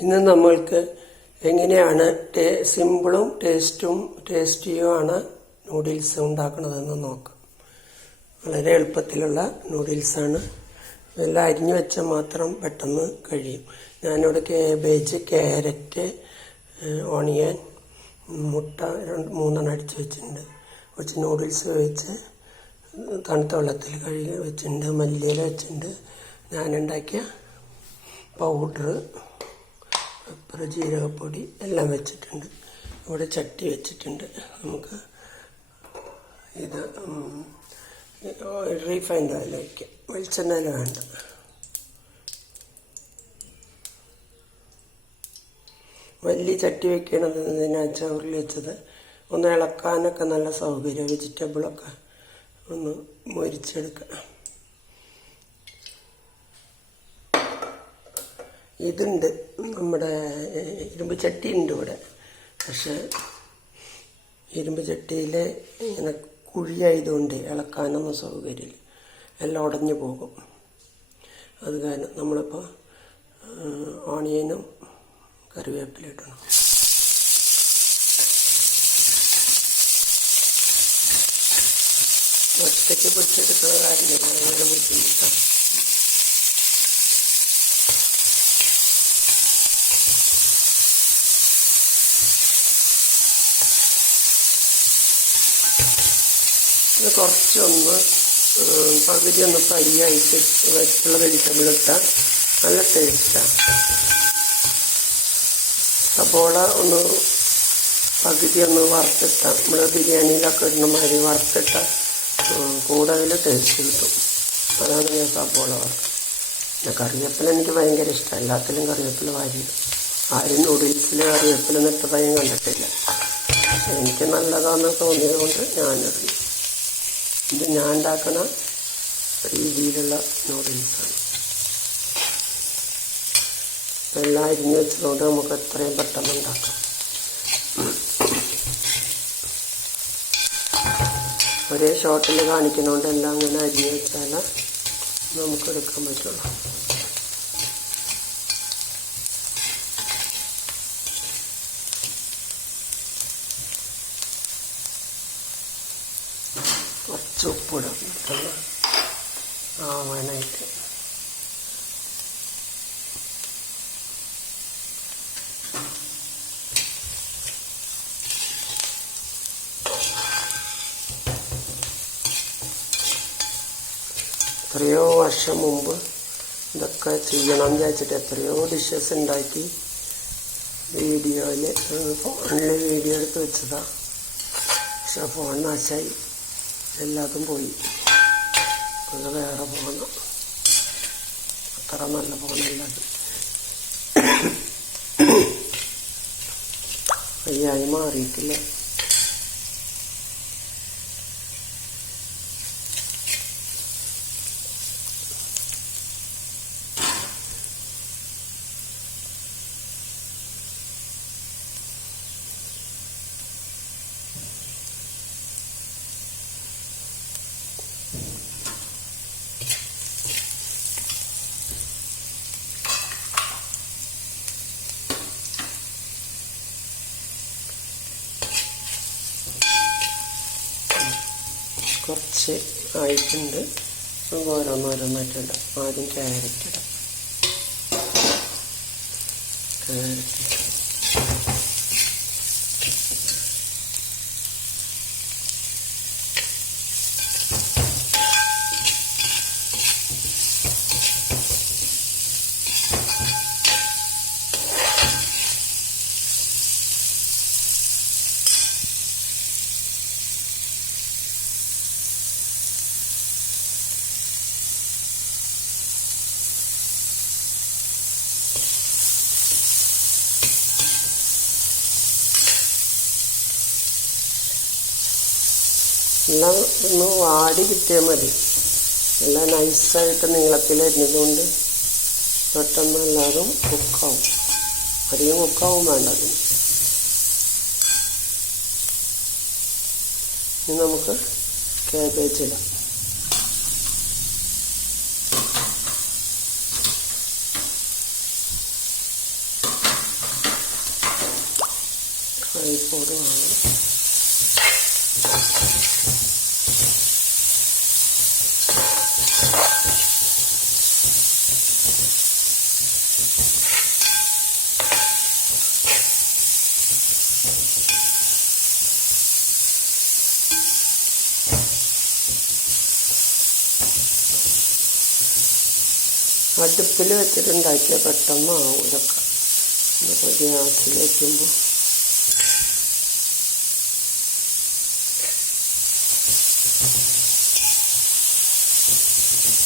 ഇന്ന് നമ്മൾക്ക് എങ്ങനെയാണ് സിമ്പിളും ടേസ്റ്റിയുമാണ് നൂഡിൽസ് ഉണ്ടാക്കുന്നതെന്ന് നോക്കാം. വളരെ എളുപ്പത്തിലുള്ള നൂഡിൽസാണ്. ഇതെല്ലാം അരിഞ്ഞു വെച്ചാൽ മാത്രം പെട്ടെന്ന് കഴിയും. ഞാനിവിടെ കേബേജ്, ക്യാരറ്റ്, ഓണിയൻ, മുട്ട 3 അടിച്ച് വെച്ചിട്ടുണ്ട്. കുറച്ച് നൂഡിൽസ് വെച്ച് തണുത്ത വെള്ളത്തിൽ കഴുകി വെച്ചിട്ടുണ്ട്. മല്ലിയില വെച്ചിട്ടുണ്ട്. ഞാനുണ്ടാക്കിയ പൗഡർ, പെപ്പർ, ജീരകപ്പൊടി എല്ലാം വെച്ചിട്ടുണ്ട്. ഇവിടെ ചട്ടി വെച്ചിട്ടുണ്ട്. നമുക്ക് ഇത് റീഫൈൻഡ് ഓയിൽ വയ്ക്കാം. വെളിച്ചെണ്ണയിൽ വേണ്ട. വലിയ ചട്ടി വെക്കണത് എന്തിനാച്ചാൽ ഉരുളി വെച്ചത് ഒന്ന് ഇളക്കാനൊക്കെ നല്ല സൗകര്യം. വെജിറ്റബിളൊക്കെ ഒന്ന് മൊരിച്ചെടുക്കാം. ഇതുണ്ട്, നമ്മുടെ ഇരുമ്പ് ചട്ടി ഉണ്ട് ഇവിടെ. പക്ഷെ ഇരുമ്പ് ചട്ടിയിൽ ഇങ്ങനെ കുഴിയായതുകൊണ്ട് ഇളക്കാനൊന്നും സൗകര്യമില്ല, എല്ലാം ഉടഞ്ഞു പോകും. അത് കാരണം നമ്മളിപ്പോൾ ഓണിയനും കറിവേപ്പില ഇടണം. ഒറ്റയ്ക്ക് പൊടിച്ചെടുക്കുന്ന കാര്യമില്ല, ഭയങ്കര ബുദ്ധിമുട്ടാണ്. ഇത് കുറച്ചൊന്ന് പകുതി ഒന്ന് ഫ്രൈ ആയിട്ട് വെച്ചുള്ള വെജിറ്റബിൾ ഇട്ടാൽ നല്ല ടേസ്റ്റാണ്. സബോള ഒന്ന് പകുതി ഒന്ന് വറുത്തിട്ടാൽ, നമ്മൾ ബിരിയാണിയിലൊക്കെ ഇടുന്ന മാതിരി വറുത്തിട്ടാൽ കൂടുതൽ ടേസ്റ്റ് കിട്ടും. അതാണ് ഞാൻ സബോള വറുക്കുക. പിന്നെ കറിവേപ്പില എനിക്ക് ഭയങ്കര ഇഷ്ടമാണ്. എല്ലാത്തിലും കറിവേപ്പില വാരിയിടും. ആരും നൂഡിൽസിൽ കറിവേപ്പില നിട്ടതായും കണ്ടിട്ടില്ല. എനിക്ക് നല്ലതാണെന്ന് തോന്നിയത് കൊണ്ട് ഞാനിടും. ഇത് ഞാൻ ഉണ്ടാക്കുന്ന രീതിയിലുള്ള നൂഡിൽസാണ്. എല്ലാം അരിഞ്ഞു വെച്ചതുകൊണ്ട് നമുക്ക് എത്രയും പെട്ടെന്ന് ഉണ്ടാക്കാം. ഒരേ ഷോട്ടിൽ കാണിക്കുന്നതുകൊണ്ട് എല്ലാം അങ്ങനെ അരിഞ്ഞു വെച്ചാൽ നമുക്ക് എടുക്കാൻ പറ്റുള്ളൂ. കുറച്ച് ഉപ്പിടാം പെട്ടെന്ന് ആവാനായിട്ട്. എത്രയോ വർഷം മുമ്പ് ഇതൊക്കെ ചെയ്യണം വിചാരിച്ചിട്ട് എത്രയോ ഡിഷസ് ഉണ്ടാക്കി വീഡിയോയിൽ ഫോണിൽ വീഡിയോ എടുത്ത് വെച്ചതാണ്. പക്ഷെ ഫോൺ നാശമായി, എല്ലാതും പോയി. അത് വേറെ ഫോണാണ്, അത്ര നല്ല ഫോണല്ല അത്. അയ്യായി മാറിയിട്ടില്ല. കുറച്ച് ആയിട്ടുണ്ട്. ഓരോന്നോരോന്നായിട്ടിടാം. ആദ്യം ക്യാരറ്റ് ഇടാം. എല്ലാം ഒന്ന് വാടി കിട്ടിയാൽ മതി. എല്ലാം നൈസായിട്ട് നീളത്തിൽ അരിഞ്ഞതുകൊണ്ട് പെട്ടെന്ന് എല്ലാവരും കുക്കാവും. അധികം കുക്കാവും വേണ്ട അതിന്. ഇനി നമുക്ക് കാബേജ് ഇടാം. ആയിപ്പോടുവാണ്. അടുപ്പിൽ വെച്ചിട്ടുണ്ടാക്കിയാൽ പെട്ടെന്ന് ആവും ഇതൊക്കെ. ഇപ്പോൾ ഗ്യാസിൽ വയ്ക്കുമ്പോൾ